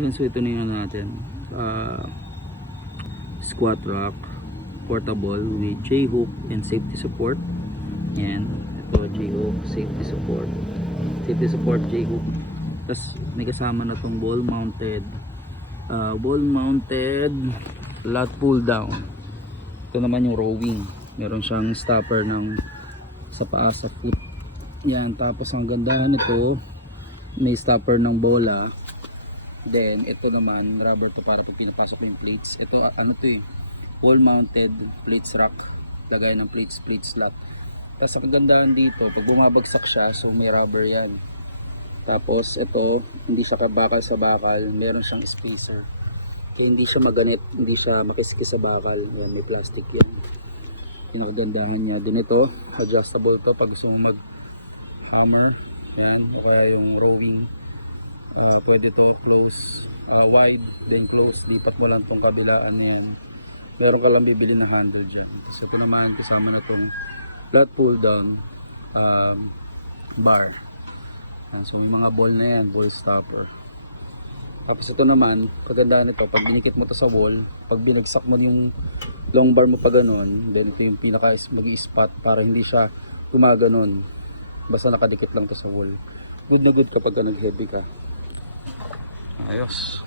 Yan, so ito na yun natin. Squat rack, portable with J-hook and safety support. Yan, ito J-hook, safety support. Safety support J-hook. Tapos may kasama na tong ball mounted lat pull down. Ito naman yung rowing. Meron siyang stopper ng sa paa, sa foot. Yan, tapos ang gandahan nito, may stopper ng bola. Then ito naman rubber to para pag pinapasok mo yung plates. Ito ano to wall mounted plates rack, lagay ng plates slot. Tapos ang kagandahan dito, pag bumabagsak siya, so may rubber yan. Tapos ito, hindi siya kabakal sa bakal, meron siyang spacer. Kaya hindi siya maganit, hindi siya makiskis sa bakal. Yan, may plastic yan. Pinakagandahan niya. Din ito, adjustable to pag gusto mong mag hammer. Yan, o kaya yung rowing. Pwede to close wide, then close. Lipat mo lang tong kabilaan na yan. Meron ka lang bibili na handle dyan. So ito naman kasama na itong flat pull down bar. So yung mga ball na yan, ball stopper. Tapos ito naman, kagandaan nito, pag binikit mo to sa wall, pag binagsak mo yung long bar mo pa ganon, then ito yung pinaka mag-i-spot para hindi siya gumaganon. Basta nakadikit lang to sa wall. Good na good kapag nag-heavy ka. Ayos.